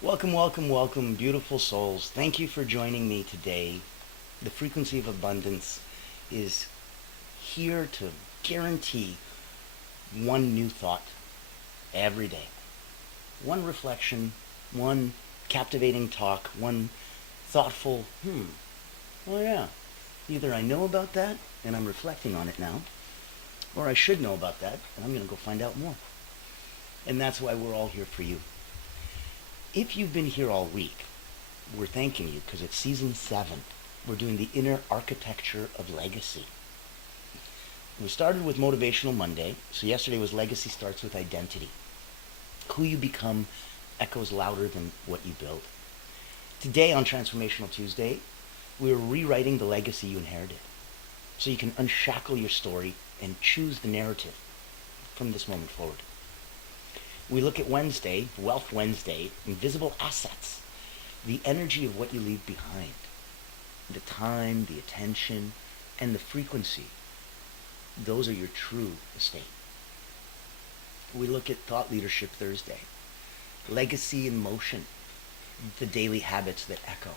Welcome, welcome, welcome, beautiful souls. Thank you for joining me today. The frequency of abundance is here to guarantee one new thought every day. One reflection, one captivating talk, one thoughtful, oh yeah, either I know about that and I'm reflecting on it now, or I should know about that and I'm going to go find out more. And that's why we're all here for you. If you've been here all week, we're thanking you because it's season 7. We're doing the inner architecture of legacy. We started with Motivational Monday. So yesterday was Legacy Starts with Identity. Who you become echoes louder than what you build. Today on Transformational Tuesday, we're rewriting the legacy you inherited. So you can unshackle your story and choose the narrative from this moment forward. We look at Wednesday, Wealth Wednesday, invisible assets, the energy of what you leave behind, the time, the attention, and the frequency. Those are your true estate. We look at Thought Leadership Thursday, legacy in motion, the daily habits that echo.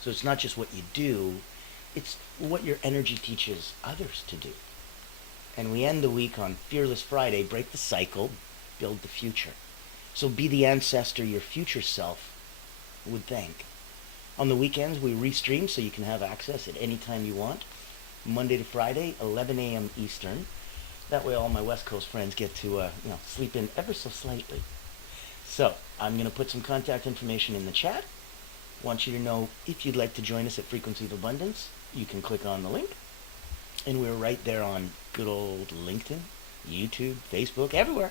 So it's not just what you do, it's what your energy teaches others to do. And we end the week on Fearless Friday, break the cycle, build the future. So be the ancestor your future self would thank. On the weekends, we restream so you can have access at any time you want. Monday to Friday, 11 a.m. Eastern. That way all my West Coast friends get to sleep in ever so slightly. So I'm going to put some contact information in the chat. Want you to know if you'd like to join us at Frequency of Abundance, you can click on the link. And we're right there on good old LinkedIn, YouTube, Facebook, everywhere.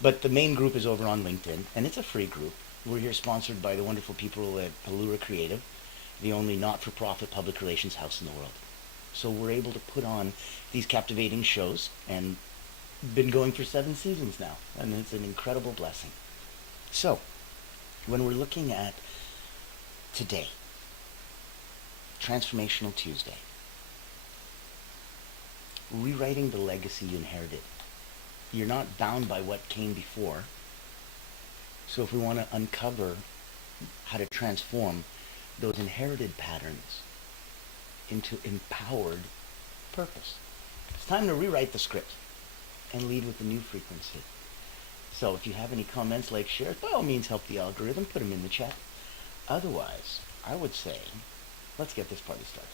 But the main group is over on LinkedIn, and it's a free group. We're here sponsored by the wonderful people at Allura Creative, the only not-for-profit public relations house in the world. So we're able to put on these captivating shows, and been going for 7 seasons now, and it's an incredible blessing. So, when we're looking at today, Transformational Tuesday, rewriting the legacy you inherited. You're not bound by what came before. So if we want to uncover how to transform those inherited patterns into empowered purpose, it's time to rewrite the script and lead with a new frequency. So if you have any comments, like, share, by all means help the algorithm, put them in the chat. Otherwise, I would say, let's get this party started.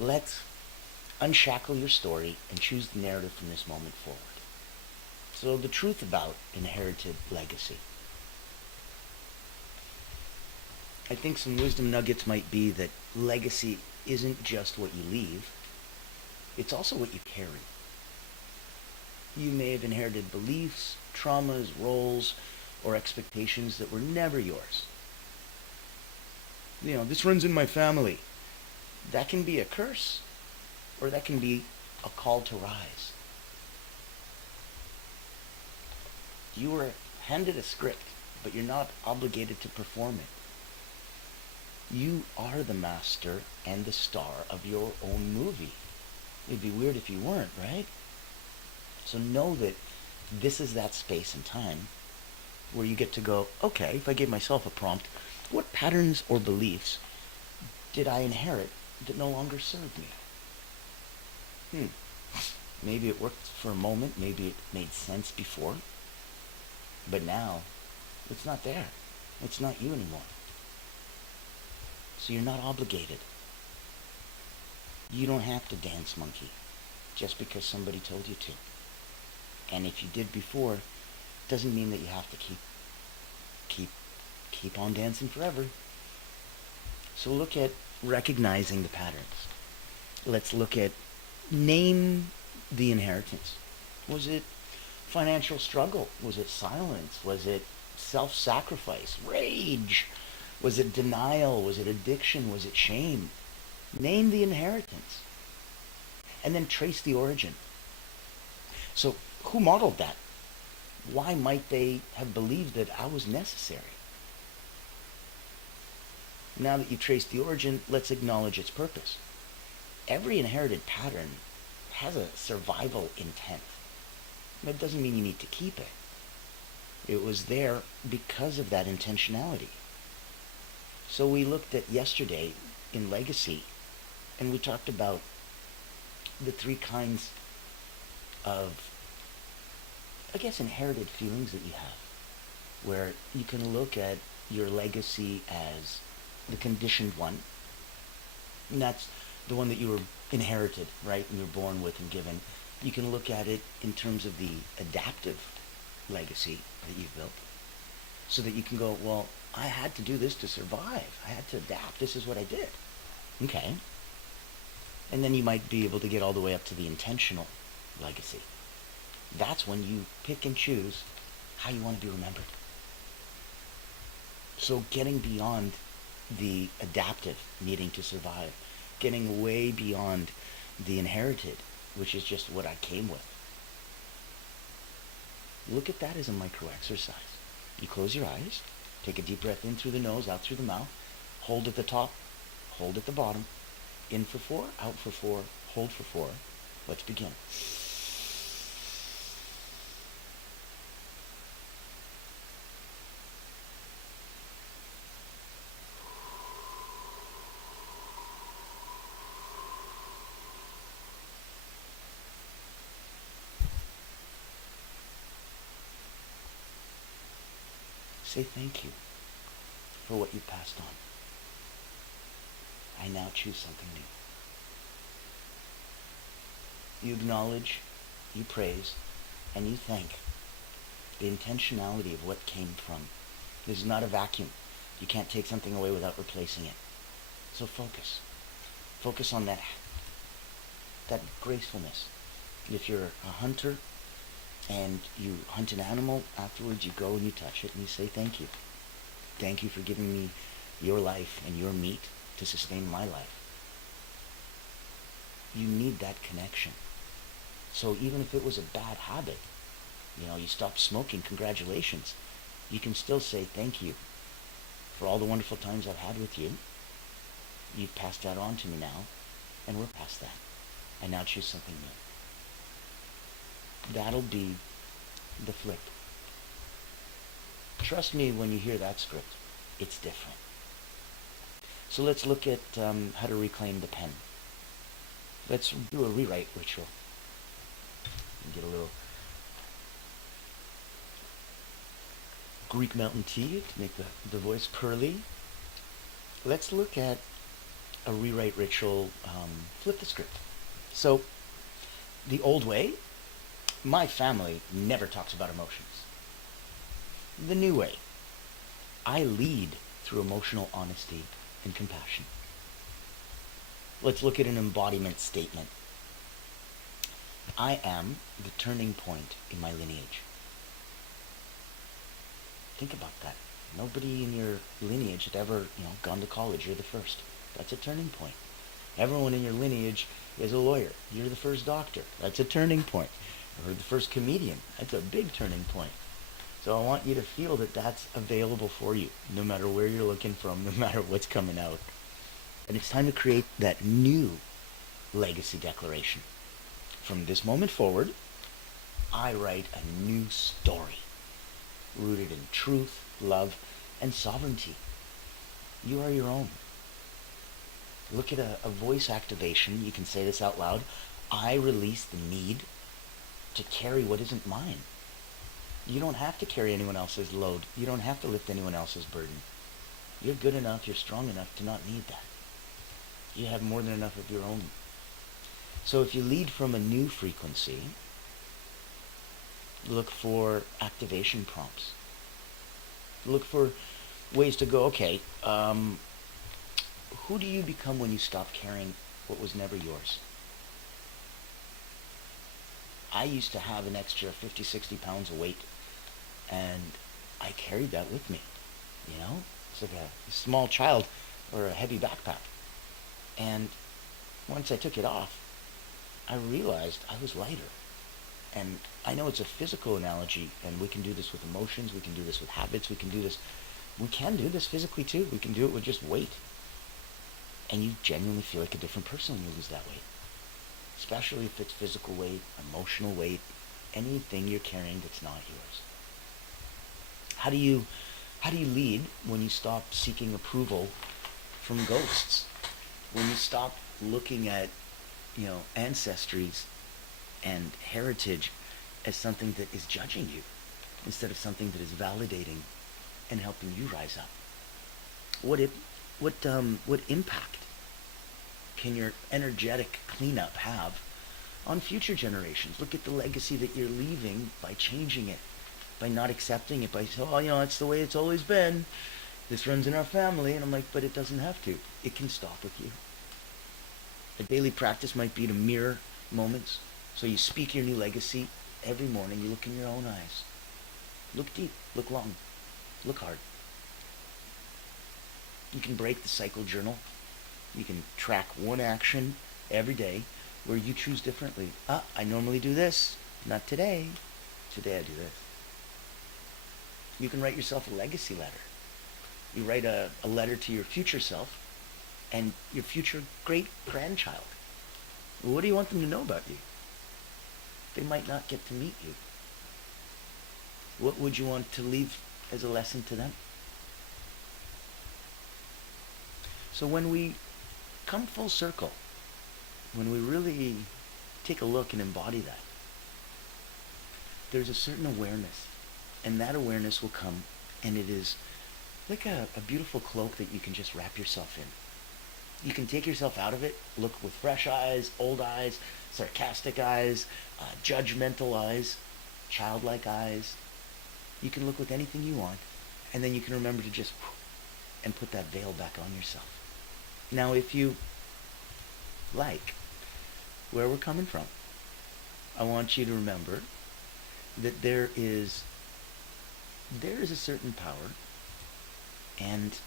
Let's unshackle your story and choose the narrative from this moment forward. So the truth about inherited legacy. I think some wisdom nuggets might be that legacy isn't just what you leave, it's also what you carry. You may have inherited beliefs, traumas, roles, or expectations that were never yours. This runs in my family. That can be a curse, or that can be a call to rise. You were handed a script, but you're not obligated to perform it. You are the master and the star of your own movie. It'd be weird if you weren't, right? So know that this is that space and time where you get to go, okay, if I gave myself a prompt, what patterns or beliefs did I inherit that no longer serve me? Maybe it worked for a moment, maybe it made sense before, but now it's not there. It's not you anymore. So you're not obligated. You don't have to dance monkey just because somebody told you to. And if you did before, doesn't mean that you have to keep on dancing forever. So look at recognizing the patterns. Let's look at name the inheritance. Was it financial struggle? Was it silence? Was it self-sacrifice? Rage? Was it denial? Was it addiction? Was it shame? Name the inheritance. And then trace the origin. So who modeled that? Why might they have believed that I was necessary? Now that you've traced the origin, let's acknowledge its purpose. Every inherited pattern has a survival intent. That doesn't mean you need to keep it. It was there because of that intentionality. So we looked at yesterday in legacy, and we talked about the three kinds of, I guess, inherited feelings that you have, where you can look at your legacy as the conditioned one, and that's the one that you were inherited, right, and you're born with and given. You can look at it in terms of the adaptive legacy that you've built, so that you can go, well, I had to do this to survive. I had to adapt. This is what I did. Okay. And then you might be able to get all the way up to the intentional legacy. That's when you pick and choose how you want to be remembered. So getting beyond the adaptive, needing to survive, getting way beyond the inherited, which is just what I came with. Look at that as a micro exercise. You close your eyes, take a deep breath in through the nose, out through the mouth, hold at the top, hold at the bottom, in for 4, out for 4, hold for 4. Let's begin. Say thank you for what you passed on. I now choose something new. You acknowledge, you praise, and you thank the intentionality of what came from. This is not a vacuum. You can't take something away without replacing it. So focus. Focus on that gracefulness. If you're a hunter and you hunt an animal, afterwards you go and you touch it and you say thank you. Thank you for giving me your life and your meat to sustain my life. You need that connection. So even if it was a bad habit, you stopped smoking, congratulations. You can still say thank you for all the wonderful times I've had with you. You've passed that on to me now, and we're past that. I now choose something new. That'll be the flip. Trust me, when you hear that script, it's different. So let's look at how to reclaim the pen. Let's do a rewrite ritual. Get a little Greek mountain tea to make the voice pearly. Let's look at a rewrite ritual, flip the script. So, the old way, my family never talks about emotions. The new way, I lead through emotional honesty and compassion. Let's look at an embodiment statement. I am the turning point in my lineage. Think about that. Nobody in your lineage had ever, gone to college. You're the first. That's a turning point. Everyone in your lineage is a lawyer. You're the first doctor. That's a turning point. Or the first comedian. That's a big turning point. So I want you to feel that that's available for you, no matter where you're looking from, no matter what's coming out. And it's time to create that new legacy declaration. From this moment forward, I write a new story, rooted in truth, love, and sovereignty. You are your own. Look at a voice activation. You can say this out loud. I release the need to carry what isn't mine. You don't have to carry anyone else's load. You don't have to lift anyone else's burden. You're good enough, you're strong enough to not need that. You have more than enough of your own. So if you lead from a new frequency, look for activation prompts. Look for ways to go, okay, who do you become when you stop carrying what was never yours? I used to have an extra 50, 60 pounds of weight, and I carried that with me, It's like a small child or a heavy backpack. And once I took it off, I realized I was lighter. And I know it's a physical analogy, and we can do this with emotions, we can do this with habits, we can do this physically too. We can do it with just weight. And you genuinely feel like a different person when you lose that weight. Especially if it's physical weight, emotional weight, anything you're carrying that's not yours. How do you lead when you stop seeking approval from ghosts? When you stop looking at, ancestries and heritage as something that is judging you instead of something that is validating and helping you rise up? What impact can your energetic cleanup have on future generations? Look at the legacy that you're leaving by changing it, by not accepting it, by saying, oh, it's the way it's always been. This runs in our family. And I'm like, but it doesn't have to. It can stop with you. A daily practice might be to mirror moments. So you speak your new legacy every morning. You look in your own eyes. Look deep. Look long. Look hard. You can break the cycle journal. You can track one action every day where you choose differently. I normally do this. Not today. Today I do this. You can write yourself a legacy letter. You write a letter to your future self and your future great-grandchild. What do you want them to know about you? They might not get to meet you. What would you want to leave as a lesson to them? So when we come full circle, when we really take a look and embody that, there's a certain awareness, and that awareness will come, and it is like a beautiful cloak that you can just wrap yourself in. You can take yourself out of it, look with fresh eyes, old eyes, sarcastic eyes, judgmental eyes, childlike eyes. You can look with anything you want, and then you can remember to just and put that veil back on yourself. Now, if you like where we're coming from, I want you to remember that there is a certain power, and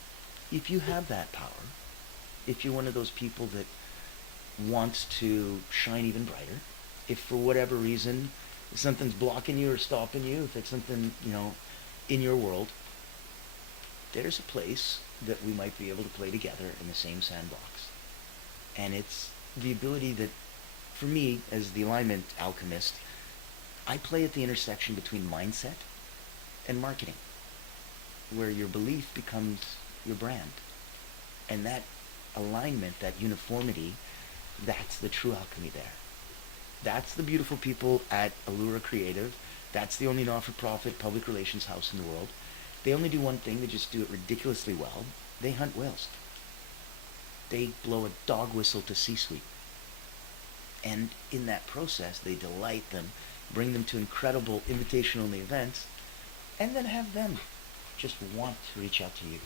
if you have that power, if you're one of those people that wants to shine even brighter, if for whatever reason something's blocking you or stopping you, if it's something, in your world, there's a place that we might be able to play together in the same sandbox. And it's the ability that, for me, as the alignment alchemist, I play at the intersection between mindset and marketing, where your belief becomes your brand. And that alignment, that uniformity, that's the true alchemy there. That's the beautiful people at Allura Creative. That's the only not-for-profit public relations house in the world. They only do one thing. They just do it ridiculously well. They hunt whales. They blow a dog whistle to C-suite. And in that process, they delight them, bring them to incredible invitation-only events, and then have them just want to reach out to you.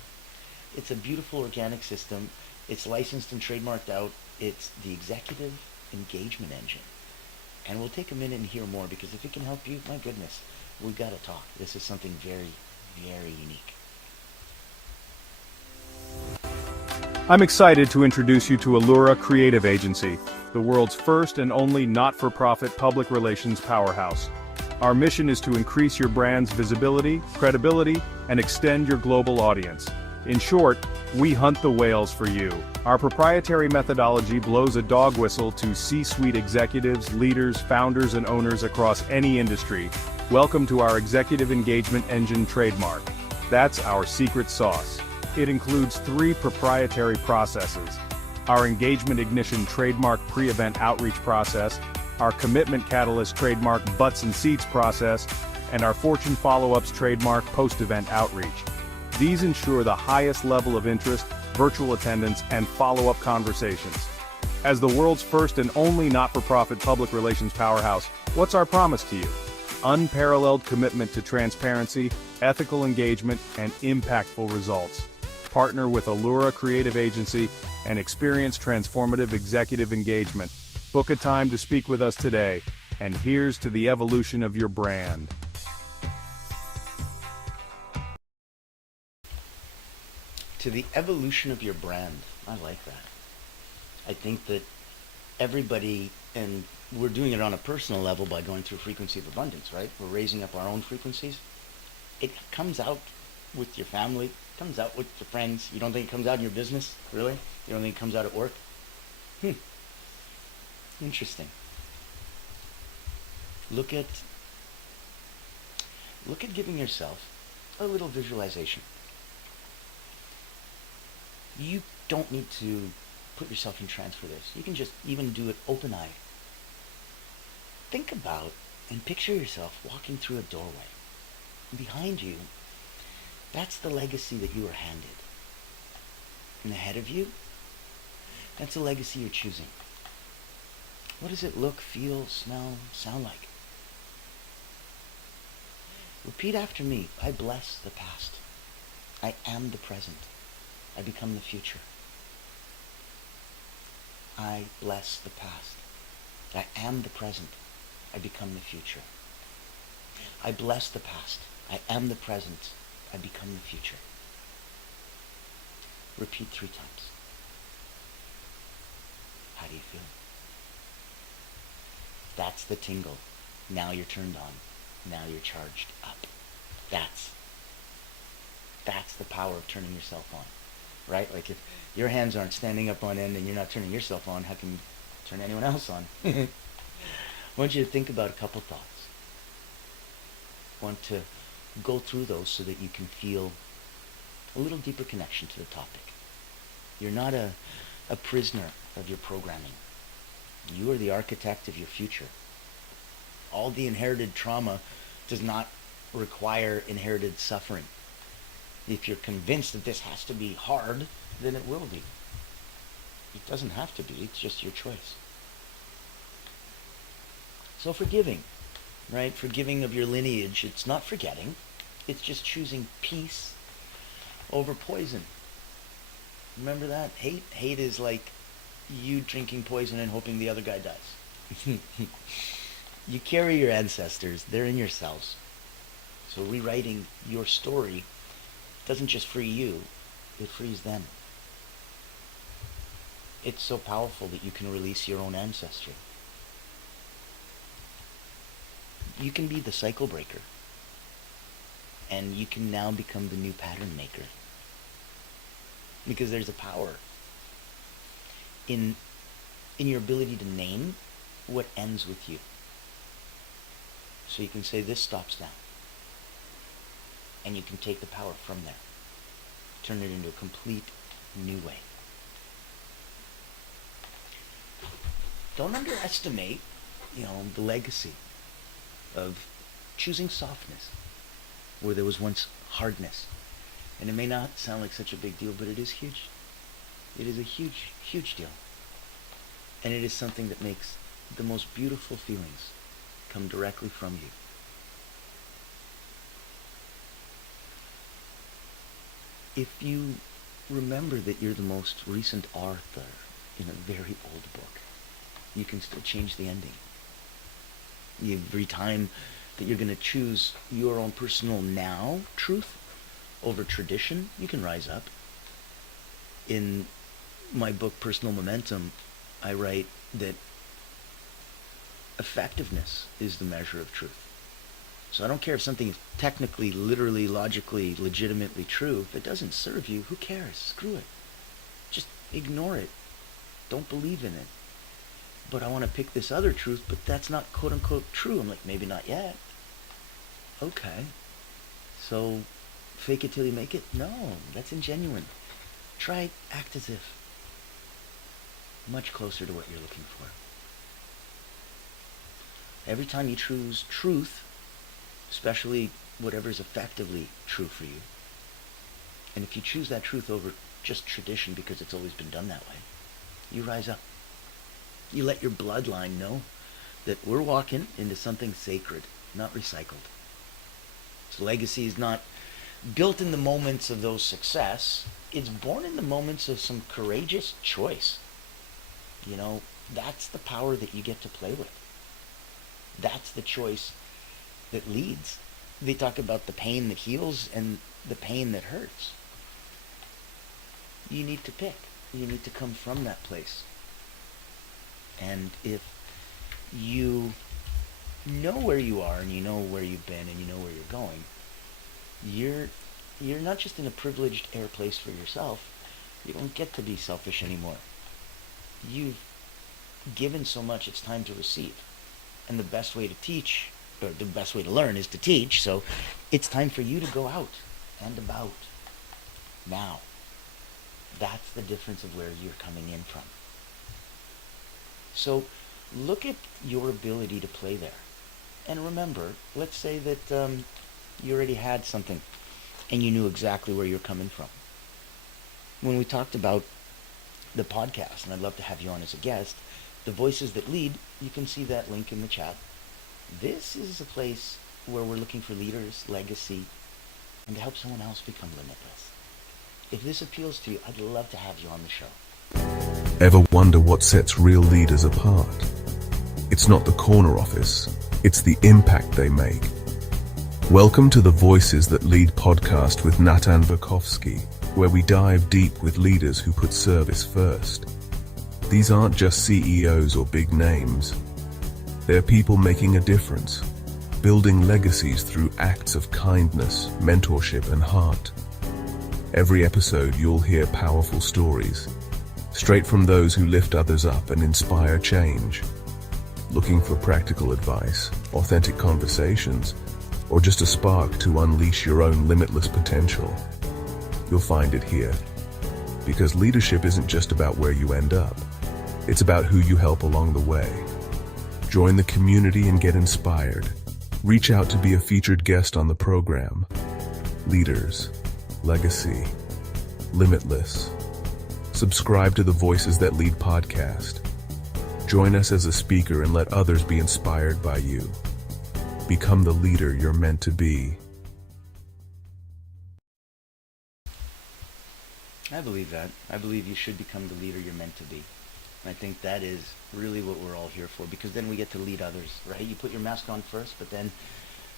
It's a beautiful organic system. It's licensed and trademarked out. It's the executive engagement engine. And we'll take a minute and hear more, because if it can help you, my goodness, we've got to talk. This is something very, very unique. I'm excited to introduce you to Allura Creative Agency, the world's first and only not-for-profit public relations powerhouse. Our mission is to increase your brand's visibility, credibility, and extend your global audience. In short, we hunt the whales for you. Our proprietary methodology blows a dog whistle to C-suite executives, leaders, founders, and owners across any industry. Welcome to our Executive Engagement Engine trademark. That's our secret sauce. It includes 3 proprietary processes: our Engagement Ignition trademark pre-event outreach process, our Commitment Catalyst trademark butts and seats process, and our Fortune Follow-ups trademark post-event outreach. These ensure the highest level of interest, virtual attendance, and follow-up conversations. As the world's first and only not-for-profit public relations powerhouse, what's our promise to you? Unparalleled commitment to transparency, ethical engagement, and impactful results. Partner with Allura Creative Agency and experience transformative executive engagement. Book a time to speak with us today, and here's to the evolution of your brand. To the evolution of your brand. I like that. I think that everybody, and we're doing it on a personal level by going through frequency of abundance, right? We're raising up our own frequencies. It comes out with your family, it comes out with your friends. You don't think it comes out in your business? Really? You don't think it comes out at work? Interesting. Look at giving yourself a little visualization. You don't need to put yourself in trance for this. You can just even do it open-eyed. Think about and picture yourself walking through a doorway. Behind you, that's the legacy that you were handed. And ahead of you, that's a legacy you're choosing. What does it look, feel, smell, sound like? Repeat after me. I bless the past. I am the present. I become the future. I bless the past. I am the present. I become the future. I bless the past. I am the present. I become the future. Repeat 3 times. How do you feel? That's the tingle. Now you're turned on. Now you're charged up. That's the power of turning yourself on. Right? Like if your hands aren't standing up on end and you're not turning yourself on, how can you turn anyone else on? I want you to think about a couple thoughts. I want to go through those so that you can feel a little deeper connection to the topic. You're not a prisoner of your programming. You are the architect of your future. All the inherited trauma does not require inherited suffering. If you're convinced that this has to be hard, then it will be. It doesn't have to be, it's just your choice. So forgiving, right? Forgiving of your lineage, it's not forgetting. It's just choosing peace over poison. Remember that? Hate is like you drinking poison and hoping the other guy dies. You carry your ancestors. They're in your cells. So rewriting your story doesn't just free you, it frees them. It's so powerful that you can release your own ancestry. You can be the cycle breaker. And you can now become the new pattern maker. Because there's a power in your ability to name what ends with you. So you can say, this stops now. And you can take the power from there. Turn it into a complete new way. Don't underestimate, the legacy of choosing softness where there was once hardness. And it may not sound like such a big deal, but it is huge. It is a huge, huge deal. And it is something that makes the most beautiful feelings come directly from you. If you remember that you're the most recent author in a very old book, you can still change the ending. Every time that you're going to choose your own personal now truth over tradition, you can rise up. In my book, Personal Momentum, I write that effectiveness is the measure of truth. So I don't care if something is technically, literally, logically, legitimately true. If it doesn't serve you, who cares? Screw it. Just ignore it. Don't believe in it. But I want to pick this other truth, but that's not quote-unquote true. I'm like, maybe not yet. Okay. So fake it till you make it? No, that's ingenuine. Try act as if. Much closer to what you're looking for. Every time you choose truth, especially whatever is effectively true for you, and if you choose that truth over just tradition because it's always been done that way, you rise up. You let your bloodline know that we're walking into something sacred, not recycled. So legacy is not built in the moments of those success. It's born in the moments of some courageous choice. That's the power that you get to play with. That's the choice that leads. They talk about the pain that heals and the pain that hurts. You need to pick. You need to come from that place. And if you know where you are and you know where you've been and you know where you're going, you're not just in a privileged air place for yourself. You don't get to be selfish anymore. You've given so much, it's time to receive. And the best way to teach or the best way to learn is to teach. So it's time for you to go out and about now. That's the difference of where you're coming in from. So look at your ability to play there. And remember, let's say that you already had something and you knew exactly where you're coming from. When we talked about the podcast, and I'd love to have you on as a guest, the Voices That Lead, you can see that link in the chat. This is a place where we're looking for leaders, legacy, and to help someone else become limitless. If this appeals to you, I'd love to have you on the show. Ever wonder what sets real leaders apart? It's not the corner office, it's the impact they make. Welcome to the Voices That Lead podcast with Natan Verkovsky, where we dive deep with leaders who put service first. These aren't just CEOs or big names. They're people making a difference, building legacies through acts of kindness, mentorship, and heart. Every episode you'll hear powerful stories, straight from those who lift others up and inspire change. Looking for practical advice, authentic conversations, or just a spark to unleash your own limitless potential? You'll find it here. Because leadership isn't just about where you end up. It's about who you help along the way. Join the community and get inspired. Reach out to be a featured guest on the program. Leaders, legacy, limitless. Subscribe to the Voices That Lead podcast. Join us as a speaker and let others be inspired by you. Become the leader you're meant to be. I believe that. I believe you should become the leader you're meant to be. And I think that is really what we're all here for, because then we get to lead others, right? You put your mask on first, but then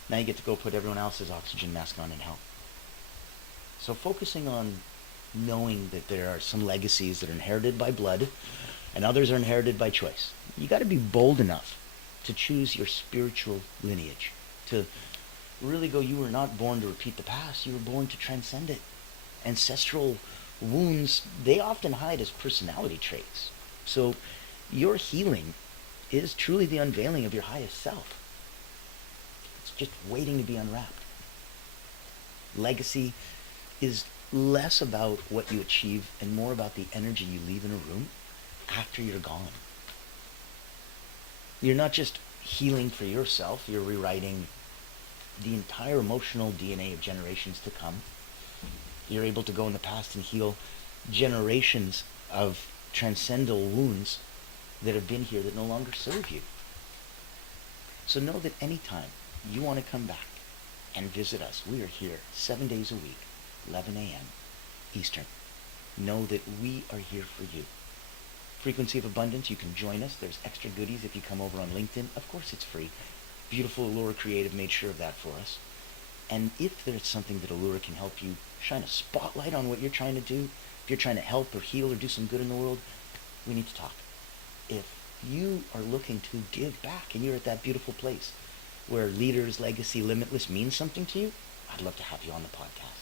now you get to go put everyone else's oxygen mask on and help. So focusing on knowing that there are some legacies that are inherited by blood and others are inherited by choice. You got to be bold enough to choose your spiritual lineage, to really go, you were not born to repeat the past, you were born to transcend it. Ancestral wounds, they often hide as personality traits. So your healing is truly the unveiling of your highest self. It's just waiting to be unwrapped. Legacy is less about what you achieve and more about the energy you leave in a room after you're gone. You're not just healing for yourself, you're rewriting the entire emotional DNA of generations to come. You're able to go in the past and heal generations of transcendental wounds that have been here that no longer serve you. So know that anytime you want to come back and visit us, we are here 7 days a week, 11 a.m. Eastern. Know that we are here for you. Frequency of Abundance, you can join us. There's extra goodies if you come over on LinkedIn. Of course it's free. Beautiful Allura Creative made sure of that for us. And if there's something that Allura can help you shine a spotlight on what you're trying to do, if you're trying to help or heal or do some good in the world, we need to talk. If you are looking to give back and you're at that beautiful place where leaders, legacy, limitless means something to you, I'd love to have you on the podcast.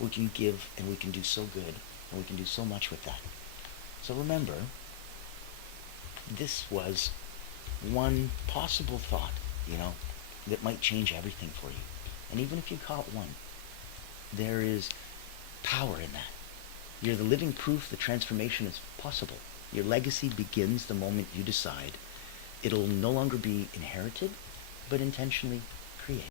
We can give and we can do so good and we can do so much with that. So remember, this was one possible thought, that might change everything for you. And even if you caught one, there is power in that. You're the living proof that transformation is possible. Your legacy begins the moment you decide it'll no longer be inherited, but intentionally